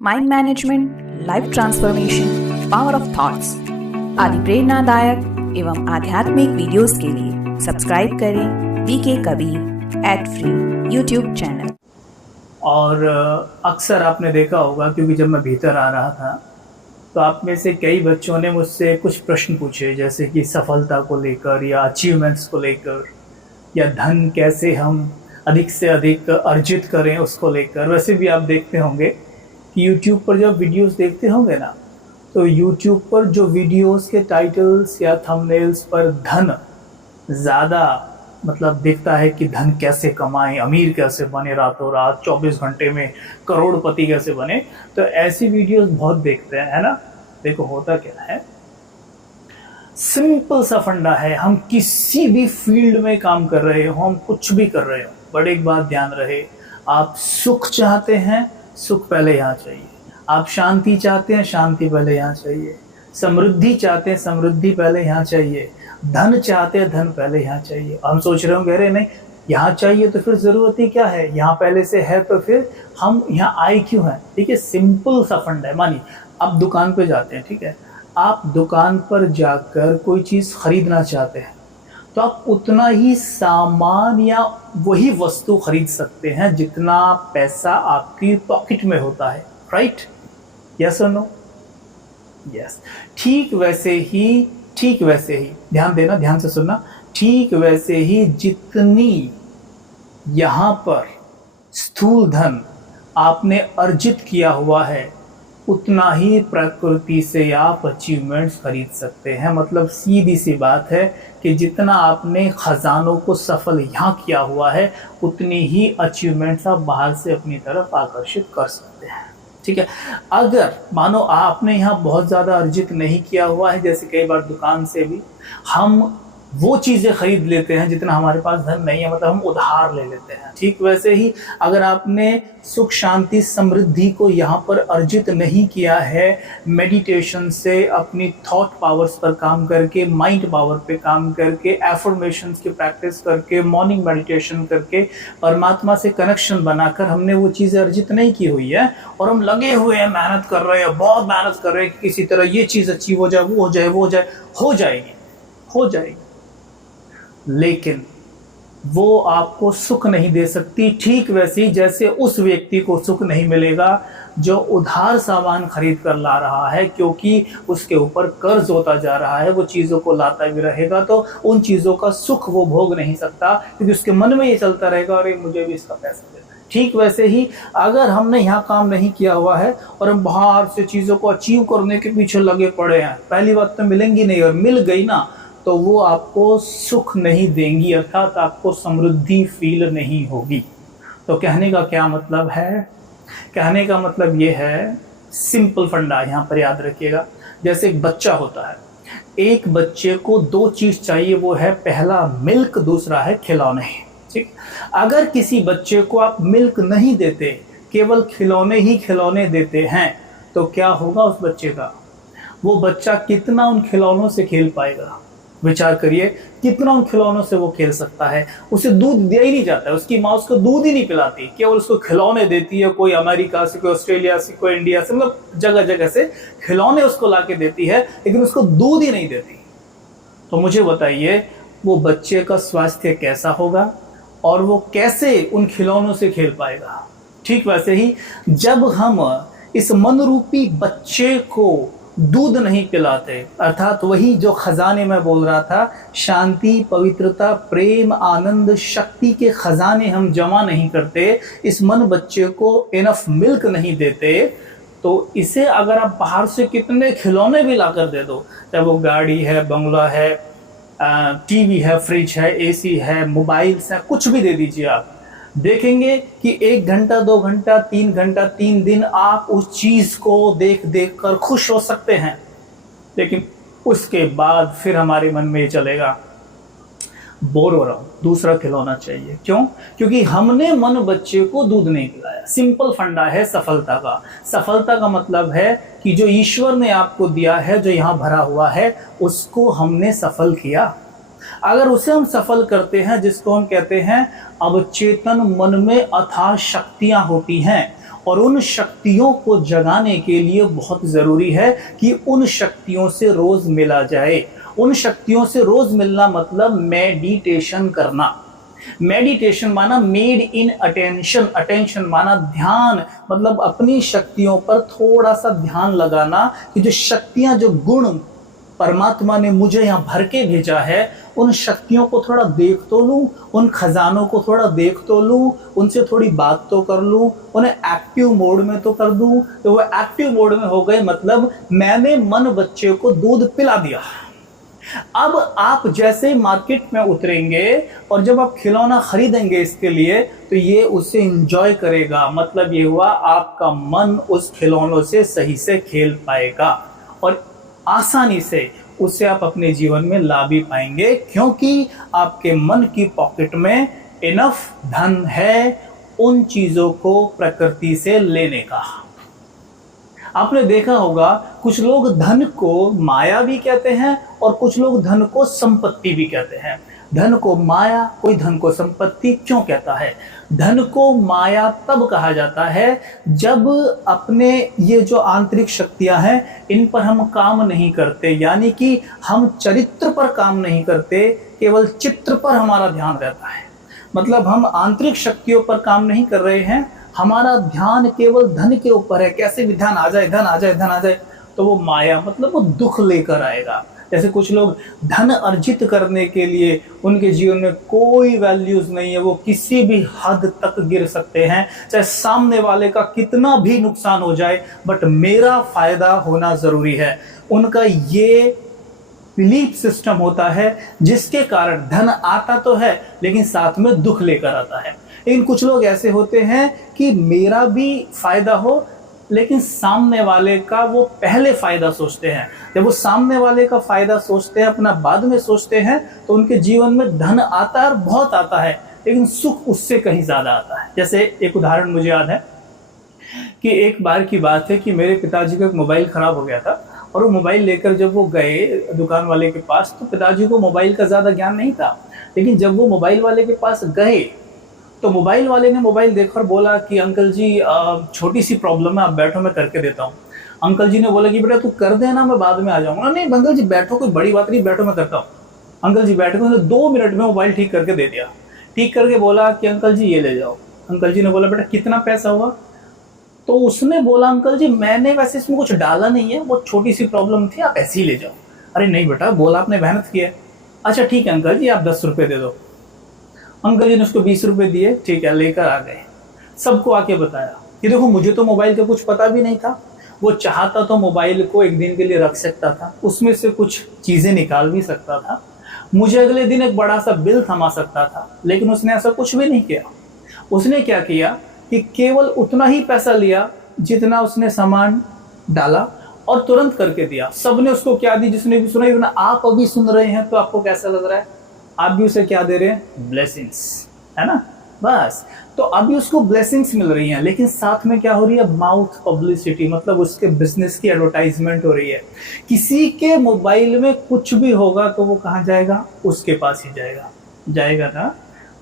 Mind management, life transformation, power of thoughts आदि प्रेरणादायक एवं आध्यात्मिक वीडियोस के लिए सब्सक्राइब करें VK Kabir @free YouTube channel. और अक्सर आपने देखा होगा, क्योंकि जब मैं भीतर आ रहा था तो आप में से कई बच्चों ने मुझसे कुछ प्रश्न पूछे, जैसे कि सफलता को लेकर या अचीवमेंट्स को लेकर, या धन कैसे हम अधिक से अधिक अर्जित करें उसको लेकर। वैसे भी आप देखते होंगे कि YouTube पर जब वीडियोस देखते होंगे ना, तो YouTube पर जो वीडियोस के टाइटल्स या थंबनेल्स पर धन ज़्यादा मतलब दिखता है कि धन कैसे कमाएं, अमीर कैसे बने, रातों रात 24 घंटे में करोड़पति कैसे बने, तो ऐसी वीडियोस बहुत देखते हैं, है ना। देखो होता क्या है, सिंपल सा फंडा है। हम किसी भी फील्ड में काम कर रहे हो, हम कुछ भी कर रहे हो, बट एक बात ध्यान रहे, आप सुख चाहते हैं, सुख पहले यहाँ चाहिए। आप शांति चाहते हैं, शांति पहले यहाँ चाहिए। समृद्धि चाहते हैं, समृद्धि पहले यहाँ चाहिए। धन चाहते हैं, धन पहले यहाँ चाहिए। हम सोच रहे हो, कह रहे नहीं यहाँ चाहिए तो फिर ज़रूरत ही क्या है, यहाँ पहले से है तो फिर हम यहाँ आए क्यों हैं। ठीक है, सिंपल सा फंडा है। मानिए आप दुकान पे जाते हैं, ठीक है, आप दुकान पर जाकर कोई चीज़ खरीदना चाहते हैं, तो आप उतना ही सामान या वही वस्तु खरीद सकते हैं जितना पैसा आपकी पॉकेट में होता है, राइट? यस और नो? यस। ठीक वैसे ही ध्यान देना, ध्यान से सुनना, ठीक वैसे ही जितनी यहाँ पर स्थूल धन आपने अर्जित किया हुआ है, उतना ही प्रकृति से आप अचीवमेंट्स खरीद सकते हैं। मतलब सीधी सी बात है कि जितना आपने खजानों को सफल यहाँ किया हुआ है, उतनी ही अचीवमेंट्स आप बाहर से अपनी तरफ आकर्षित कर सकते हैं। ठीक है, अगर मानो आपने यहाँ बहुत ज़्यादा अर्जित नहीं किया हुआ है, जैसे कई बार दुकान से भी हम वो चीज़ें खरीद लेते हैं जितना हमारे पास धन नहीं है, मतलब हम उधार ले लेते हैं। ठीक वैसे ही अगर आपने सुख शांति समृद्धि को यहाँ पर अर्जित नहीं किया है, मेडिटेशन से, अपनी थॉट पावर्स पर काम करके, माइंड पावर पे काम करके, एफर्मेशंस की प्रैक्टिस करके, मॉर्निंग मेडिटेशन करके, परमात्मा से कनेक्शन बनाकर हमने वो चीज़ें अर्जित नहीं की हुई है, और हम लगे हुए हैं, मेहनत कर रहे हैं, बहुत मेहनत कर रहे हैं कि किसी तरह ये चीज़ अचीव हो जाए, वो हो जाए, वो हो जाए, हो जाएगी, लेकिन वो आपको सुख नहीं दे सकती। ठीक वैसे ही जैसे उस व्यक्ति को सुख नहीं मिलेगा जो उधार सामान खरीद कर ला रहा है, क्योंकि उसके ऊपर कर्ज होता जा रहा है। वो चीज़ों को लाता भी रहेगा तो उन चीज़ों का सुख वो भोग नहीं सकता, क्योंकि उसके मन में ये चलता रहेगा, अरे मुझे भी इसका पैसा देना है। ठीक वैसे ही अगर हमने यहाँ काम नहीं किया हुआ है और हम बाहर से चीज़ों को अचीव करने के पीछे लगे पड़े हैं, पहली बात तो मिलेंगी नहीं, और मिल गई ना तो वो आपको सुख नहीं देंगी, अर्थात आपको समृद्धि फील नहीं होगी। तो कहने का क्या मतलब है? कहने का मतलब ये है, सिंपल फंडा यहाँ पर याद रखिएगा। जैसे एक बच्चा होता है, एक बच्चे को दो चीज़ चाहिए, वो है पहला मिल्क, दूसरा है खिलौने। ठीक, अगर किसी बच्चे को आप मिल्क नहीं देते, केवल खिलौने ही खिलौने देते हैं, तो क्या होगा उस बच्चे का? वो बच्चा कितना उन खिलौनों से खेल पाएगा? विचार करिए, कितना उन खिलौनों से वो खेल सकता है? उसे दूध दिया ही नहीं जाता है, उसकी माँ उसको दूध ही नहीं पिलाती, केवल उसको खिलौने देती है। कोई अमेरिका से, कोई ऑस्ट्रेलिया से, कोई इंडिया से, मतलब जगह जगह से खिलौने उसको लाके देती है, लेकिन उसको दूध ही नहीं देती। तो मुझे बताइए, वो बच्चे का स्वास्थ्य कैसा होगा और वो कैसे उन खिलौनों से खेल पाएगा? ठीक वैसे ही जब हम इस मन रूपी बच्चे को दूध नहीं पिलाते, अर्थात वही जो खजाने में बोल रहा था, शांति, पवित्रता, प्रेम, आनंद, शक्ति के खजाने हम जमा नहीं करते, इस मन बच्चे को इनफ मिल्क नहीं देते, तो इसे अगर आप बाहर से कितने खिलौने भी लाकर दे दो, चाहे वो गाड़ी है, बंगला है, टीवी है, फ्रिज है, एसी है, मोबाइल्स है, कुछ भी दे दीजिए, आप देखेंगे कि 1 घंटा, 2 घंटा, 3 घंटा, 3 दिन आप उस चीज़ को देख देख कर खुश हो सकते हैं, लेकिन उसके बाद फिर हमारे मन में ये चलेगा, बोर हो रहा हूँ, दूसरा खिलौना चाहिए। क्यों? क्योंकि हमने मन बच्चे को दूध नहीं पिलाया। सिंपल फंडा है सफलता का। सफलता का मतलब है कि जो ईश्वर ने आपको दिया है, जो यहाँ भरा हुआ है, उसको हमने सफल किया। अगर उसे हम सफल करते हैं, जिसको हम कहते हैं अवचेतन मन में अथाह शक्तियाँ होती हैं, और उन शक्तियों को जगाने के लिए बहुत ज़रूरी है कि उन शक्तियों से रोज़ मिला जाए। उन शक्तियों से रोज़ मिलना मतलब मेडिटेशन करना। मेडिटेशन माना मेड इन अटेंशन, अटेंशन माना ध्यान, मतलब अपनी शक्तियों पर थोड़ा सा ध्यान लगाना कि जो शक्तियां, जो गुण परमात्मा ने मुझे यहाँ भर के भेजा है, उन शक्तियों को थोड़ा देख तो लूँ, उन खजानों को थोड़ा देख तो लूँ, उनसे थोड़ी बात तो कर लूँ, उन्हें एक्टिव मोड में तो कर दूँ। तो वो एक्टिव मोड में हो गए, मतलब मैंने मन बच्चे को दूध पिला दिया। अब आप जैसे मार्केट में उतरेंगे और जब आप खिलौना खरीदेंगे इसके लिए, तो ये उसे एंजॉय करेगा। मतलब ये हुआ आपका मन उस खिलौनों से सही से खेल पाएगा और आसानी से उसे आप अपने जीवन में ला भी पाएंगे, क्योंकि आपके मन की पॉकेट में इनफ धन है उन चीजों को प्रकृति से लेने का। आपने देखा होगा कुछ लोग धन को माया भी कहते हैं और कुछ लोग धन को संपत्ति भी कहते हैं। धन को माया, कोई धन को संपत्ति क्यों कहता है? धन को माया तब कहा जाता है जब अपने ये जो आंतरिक शक्तियां हैं इन पर हम काम नहीं करते, यानी कि हम चरित्र पर काम नहीं करते, केवल चित्र पर हमारा ध्यान रहता है। मतलब हम आंतरिक शक्तियों पर काम नहीं कर रहे हैं, हमारा ध्यान केवल धन के ऊपर है। कैसे भी ध्यान आ जाए, धन आ जाए, धन आ जाए, तो वो माया, मतलब वो दुख लेकर आएगा। जैसे कुछ लोग धन अर्जित करने के लिए उनके जीवन में कोई वैल्यूज नहीं है, वो किसी भी हद तक गिर सकते हैं, चाहे सामने वाले का कितना भी नुकसान हो जाए, बट मेरा फायदा होना जरूरी है। उनका ये बिलीफ सिस्टम होता है, जिसके कारण धन आता तो है लेकिन साथ में दुख लेकर आता है। लेकिन कुछ लोग ऐसे होते हैं कि मेरा भी फायदा हो, लेकिन सामने वाले का वो पहले फायदा सोचते हैं। जब वो सामने वाले का फायदा सोचते हैं, अपना बाद में सोचते हैं, तो उनके जीवन में धन आता है और बहुत आता है, लेकिन सुख उससे कहीं ज्यादा आता है। जैसे एक उदाहरण मुझे याद है कि एक बार की बात है कि मेरे पिताजी का एक मोबाइल खराब हो गया था और वो मोबाइल लेकर जब वो गए दुकान वाले के पास, तो पिताजी को मोबाइल का ज्यादा ज्ञान नहीं था। लेकिन जब वो मोबाइल वाले के पास गए तो मोबाइल वाले ने मोबाइल देखकर बोला कि अंकल जी छोटी सी प्रॉब्लम है, आप बैठो मैं करके देता हूँ। अंकल जी ने बोला कि बेटा तू कर देना, मैं बाद में आ जाऊंगा। नहीं अंकल जी बैठो, कोई बड़ी बात नहीं, बैठो मैं करता हूँ। अंकल जी बैठे, उन्होंने 2 मिनट में मोबाइल ठीक करके दे दिया। ठीक करके बोला कि अंकल जी ये ले जाओ। अंकल जी ने बोला बेटा कितना पैसा हुआ? तो उसने बोला अंकल जी मैंने वैसे इसमें कुछ डाला नहीं है, वो छोटी सी प्रॉब्लम थी, आप ऐसे ही ले जाओ। अरे नहीं बेटा, बोला आपने मेहनत की है। अच्छा ठीक है अंकल जी, आप 10 रुपये दे दो। अंकल जी ने उसको 20 रुपये दिए, ठीक है, लेकर आ गए। सबको आके बताया कि देखो मुझे तो मोबाइल का कुछ पता भी नहीं था। वो चाहता तो मोबाइल को एक दिन के लिए रख सकता था, उसमें से कुछ चीज़ें निकाल भी सकता था, मुझे अगले दिन एक बड़ा सा बिल थमा सकता था, लेकिन उसने ऐसा कुछ भी नहीं किया। उसने क्या किया कि केवल उतना ही पैसा लिया जितना उसने सामान डाला और तुरंत करके दिया। सबने उसको क्या दी, जिसने भी सुना, इवन आप अभी सुन रहे हैं तो आपको कैसा लग रहा है? आप भी उसे क्या दे रहे हैं? ब्लेसिंग्स, है ना? बस तो अभी उसको ब्लेसिंग्स मिल रही हैं, लेकिन साथ में क्या हो रही है? माउथ पब्लिसिटी, मतलब उसके बिजनेस की एडवर्टाइजमेंट हो रही है। किसी के मोबाइल में कुछ भी होगा तो वो कहाँ जाएगा? उसके पास ही जाएगा ना।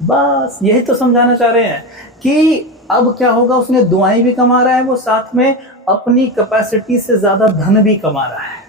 बस यही तो समझाना चाह रहे हैं कि अब क्या होगा, उसने दुआएं भी कमा रहा है, वो साथ में अपनी कैपेसिटी से ज्यादा धन भी कमा रहा है।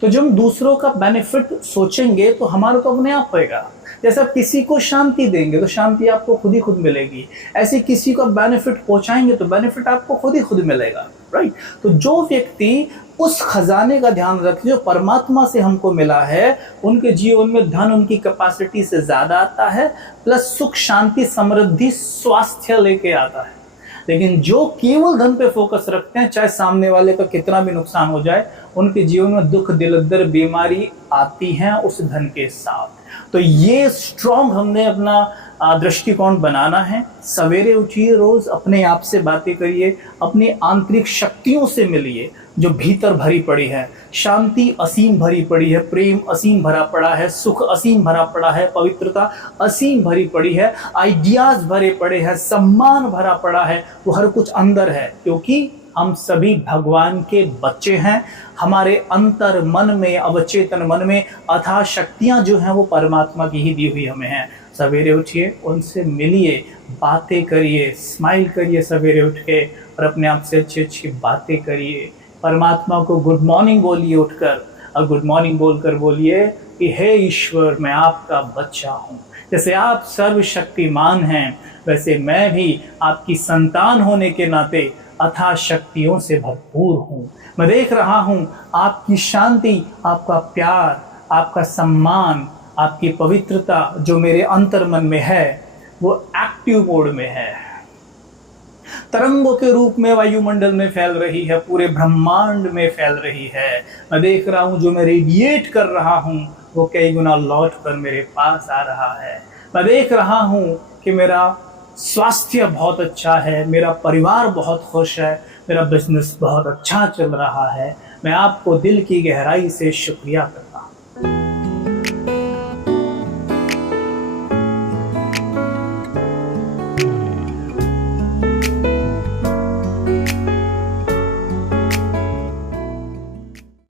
तो जब हम दूसरों का बेनिफिट सोचेंगे तो हमारा तो अपने आप होएगा। जैसे आप किसी को शांति देंगे तो शांति आपको खुद ही खुद मिलेगी, ऐसे किसी को बेनिफिट पहुंचाएंगे तो बेनिफिट आपको खुद ही खुद मिलेगा, राइट? तो जो व्यक्ति उस खजाने का ध्यान रखे जो परमात्मा से हमको मिला है, उनके जीवन में धन उनकी कैपेसिटी से ज्यादा आता है, प्लस सुख, शांति, समृद्धि, स्वास्थ्य लेके आता है। लेकिन जो केवल धन पे फोकस रखते हैं, चाहे सामने वाले का कितना भी नुकसान हो जाए, उनके जीवन में दुख, दिलदर, बीमारी आती हैं उस धन के साथ। तो ये स्ट्रॉन्ग हमने अपना दृष्टिकोण बनाना है। सवेरे उठिए, रोज अपने आप से बातें करिए, अपनी आंतरिक शक्तियों से मिलिए जो भीतर भरी पड़ी है। शांति असीम भरी पड़ी है, प्रेम असीम भरा पड़ा है, सुख असीम भरा पड़ा है, पवित्रता असीम भरी पड़ी है, आइडियाज भरे पड़े हैं, सम्मान भरा पड़ा है। वो हर कुछ अंदर है, क्योंकि हम सभी भगवान के बच्चे हैं। हमारे अंतर मन में, अवचेतन मन में अथाह शक्तियां जो हैं वो परमात्मा की ही दी हुई हमें हैं। सवेरे उठिए, उनसे मिलिए, बातें करिए, स्माइल करिए सवेरे उठ के, और अपने आप से अच्छी अच्छी बातें करिए। परमात्मा को गुड मॉर्निंग बोलिए उठकर, और गुड मॉर्निंग बोलकर बोलिए कि हे ईश्वर, मैं आपका बच्चा हूँ। जैसे आप सर्वशक्तिमान हैं, वैसे मैं भी आपकी संतान होने के नाते अथाह शक्तियों से भरपूर हूँ। मैं देख रहा हूँ आपकी शांति, आपका प्यार, आपका सम्मान, आपकी पवित्रता जो मेरे अंतर मन में है वो एक्टिव मोड में है, तरंगों के रूप में वायुमंडल में फैल रही है, पूरे ब्रह्मांड में फैल रही है। मैं देख रहा हूँ जो मैं रेडिएट कर रहा हूँ वो कई गुना लौट कर मेरे पास आ रहा है। मैं देख रहा हूँ कि मेरा स्वास्थ्य बहुत अच्छा है, मेरा परिवार बहुत खुश है, मेरा बिजनेस बहुत अच्छा चल रहा है। मैं आपको दिल की गहराई से शुक्रिया करता हूँ।